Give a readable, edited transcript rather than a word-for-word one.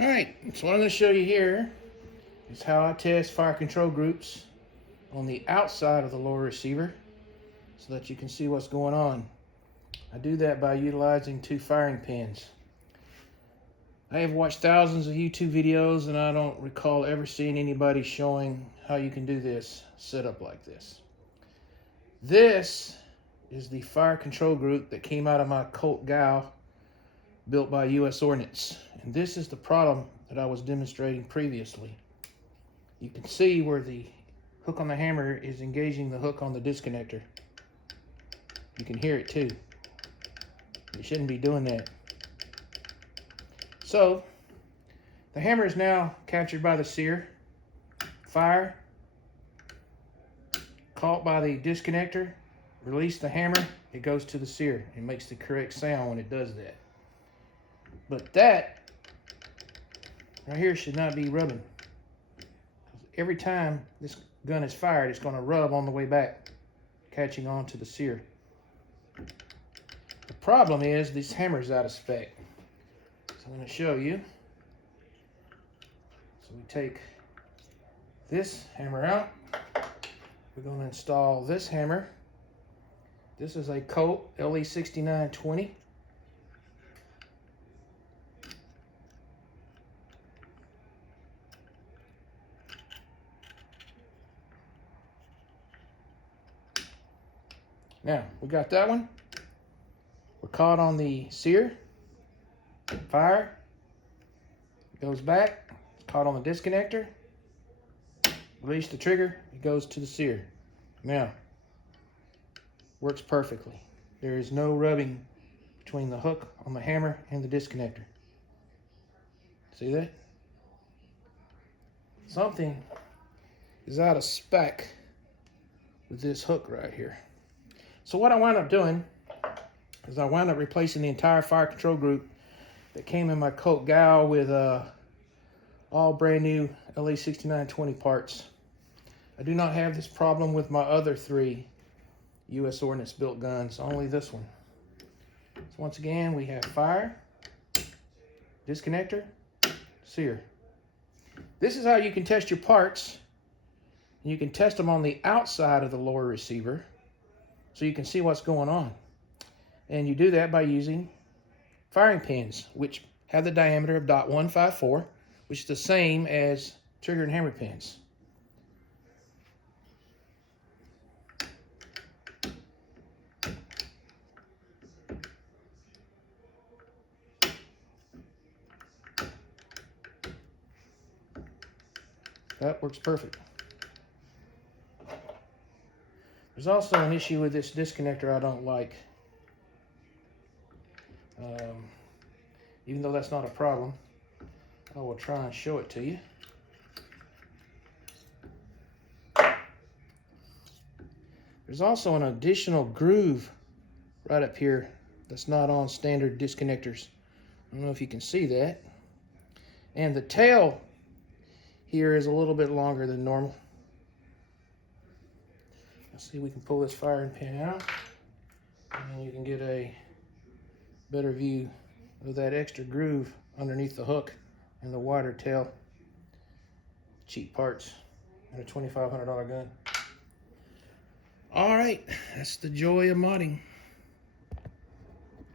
Alright, so what I'm going to show you here is how I test fire control groups on the outside of the lower receiver so that you can see what's going on. I do that by utilizing two firing pins. I have watched thousands of YouTube videos and I don't recall ever seeing anybody showing how you can do this set up like this. This is the fire control group that came out of my Colt Gal built by U.S. Ordnance. And this is the problem that I was demonstrating previously. You can see where the hook on the hammer is engaging the hook on the disconnector. You can hear it too. You shouldn't be doing that. So, the hammer is now captured by the sear, fire, caught by the disconnector, release the hammer, it goes to the sear. It makes the correct sound when it does that. But that right here should not be rubbing. Every time this gun is fired, it's going to rub on the way back, catching on to the sear. The problem is this hammer is out of spec. So I'm going to show you. So we take this hammer out. We're going to install this hammer. This is a Colt LE6920. Now, we got that one. We're caught on the sear. Fire. It goes back. It's caught on the disconnector. Release the trigger. It goes to the sear. Now, works perfectly. There is no rubbing between the hook on the hammer and the disconnector. See that? Something is out of spec with this hook right here. So what I wound up doing is I wound up replacing the entire fire control group that came in my Colt Gal with all brand new LE6920 parts. I do not have this problem with my other three U.S. Ordnance built guns, only this one. So once again, we have fire, disconnector, sear. This is how you can test your parts. You can test them on the outside of the lower receiver so you can see what's going on. And you do that by using firing pins, which have the diameter of .154, which is the same as trigger and hammer pins. That works perfect. There's also an issue with this disconnector I don't like. Even though that's not a problem, I will try and show it to you. There's also an additional groove right up here that's not on standard disconnectors. I don't know if you can see that. And the tail here is a little bit longer than normal. Let's see if we can pull this firing pin out, and you can get a better view of that extra groove underneath the hook and the wider tail. Cheap parts and a $2,500 gun. All right, that's the joy of modding.